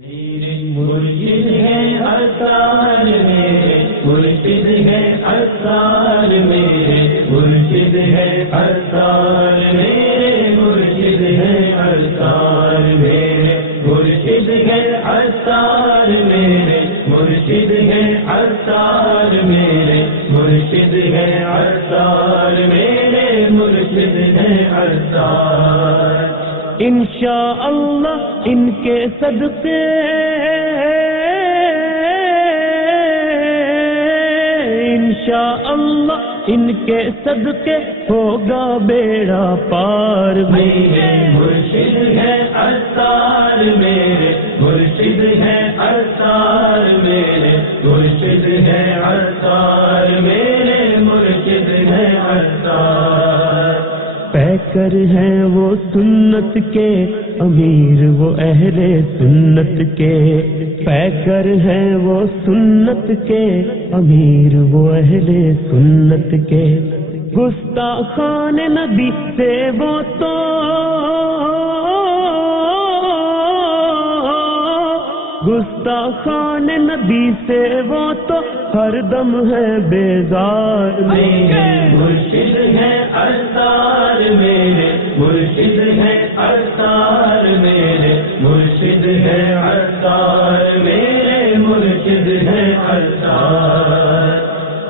میرے مرشد ہے اثار میرے مرشد ہے اثار میرے مرشد ہے اثار میرے مرشد ہے اثار میرے مرشد ہے اثار میرے مرشد ہے اثار میرے مرشد ہے اثار میرے مرشد ہے اثار انشاءاللہ ان کے صدقے انشاءاللہ ان کے صدقے ہوگا بیڑا پار میرے مرشد ہے اثار میرے مرشد ہے اثار میرے مرشد ہے اثار میرے مرشد ہے اثار پیکر ہیں وہ سنت کے امیر وہ اہل سنت کے پیکر ہیں وہ سنت کے امیر وہ اہل سنت کے گستاخان نبی سے وہ تو گستاخان نبی سے وہ تو ہر دم ہے بیزار میرے مرشد ہے اثار میرے مرشد ہے اثار میرے مرشد ہے اثار میرے مرشد ہے اثار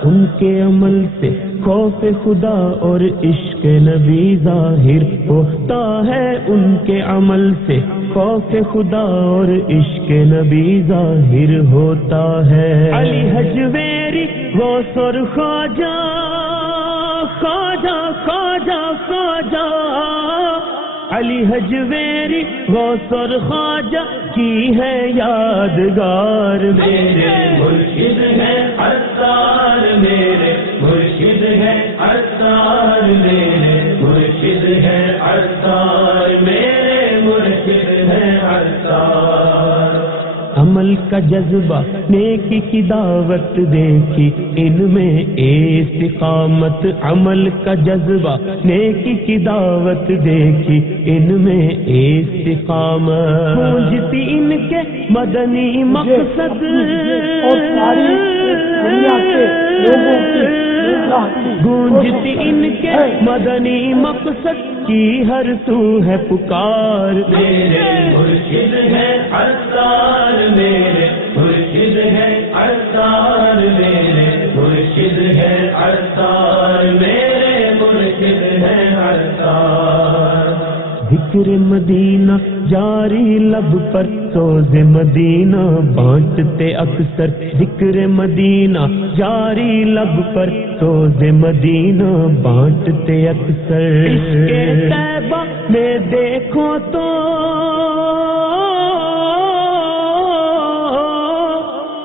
ان کے عمل سے خوف خدا اور عشق نبی ظاہر ہوتا ہے ان کے عمل سے خوف خدا اور عشق نبی ظاہر ہوتا ہے علی حجویری غوث اور خواجہ خواجہ خواجہ خواجہ علی حجویری غوث اور خواجہ کی ہے یادگار میرے مرشد ہے اثار میرے مرشد ہے اثار میرے مرشد ہے اثار میرے مرشد ہے اثار عمل کا جذبہ نیکی کی دعوت دیکھی ان میں استقامت عمل کا جذبہ نیکی کی دعوت دیکھی ان میں استقامت گونجتی ان کے مدنی مقصد گونجتی ان کے مدنی مقصد کی ہر سو ہے پکار میرے مرشد ہے اثار میرے مرشد ہے اثار میرے مرشد ہے اثار میرے مرشد ہے اثار ذکر مدینہ جاری لب پر سوز مدینہ بانٹتے اکثر ذکر مدینہ جاری لب پر سوز مدینہ بانٹتے اکثر عشق طیبہ میں دیکھو تو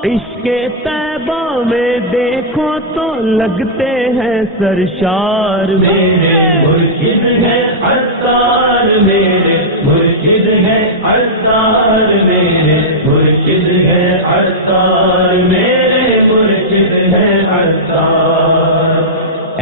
عشق طیبہ میں دیکھو تو لگتے ہیں سرشار میرے مرشد ہے اثار میرے مرشد ہے اثار میرے مرشد ہے اثار میرے مرشد ہے اثار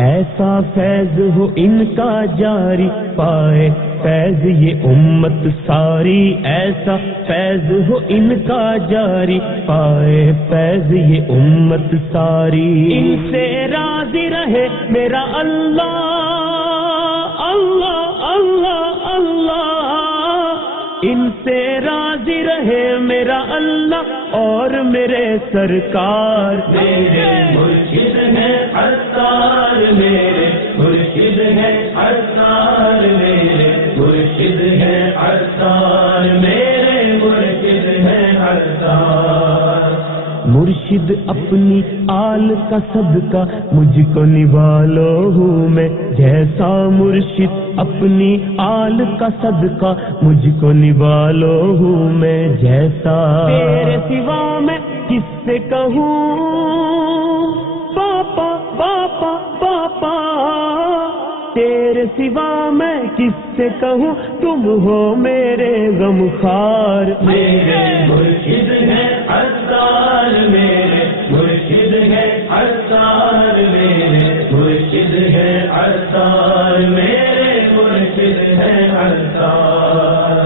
ایسا فیض ہو ان کا جاری پائے فیض یہ امت ساری ایسا فیض ہو ان کا جاری پائے فیض یہ امت ساری ان سے راضی رہے میرا اللہ اللہ اللہ اللہ ان سے راضی رہے میرا اللہ اور میرے سرکار میرے مرشد ہے اثار میرے مرشد ہے اثار میرے مرشد ہے اثار میرے مرشد ہے اثار مرشد اپنی آل کا صدقہ مجھ کو نوالو ہوں میں جیسا مرشد اپنی آل کا صدقہ مجھ کو نوالو ہوں میں جیسا تیرے سوا میں کس سے کہوں پاپا پاپا پاپا تیرے سوا میں کس سے کہوں تم ہو میرے غمخوار میرے مرشد ہے اثار میرے مرشد ہے اثار میرے مرشد ہے اثار میرے مرشد ہے اثار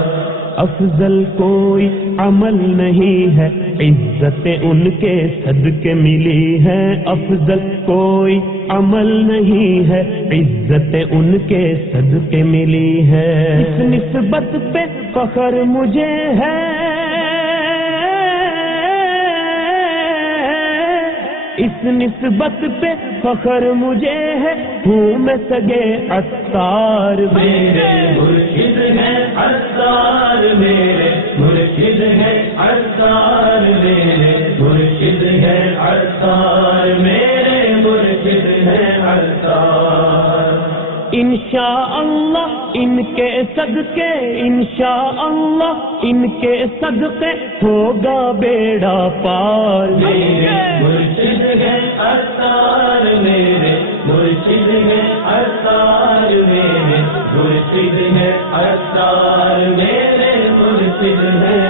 افضل کوئی عمل نہیں ہے، عزتیں ان کے صدقے ملی ہیں، افضل کوئی عمل نہیں ہے، عزتیں ان کے صدقے ملی ہیں۔ اس نسبت پہ فخر مجھے ہے، اس نسبت پہ فخر مجھے ہے، ہوں میں سگے عطار میرے مرشد ہیں عطار، میرے مرشد ہیں عطار، میرے مرشد ہیں عطار، میرے مرشد ہیں عطار۔ انشاءاللہ ان کے صدقے، انشاءاللہ ان کے صدقے ہوگا بیڑا پار۔ میرے مرشد ہیں عطار، میرے مرشد ہیں عطار، میرے مرشد ہیں عطار، میرے مرشد ہیں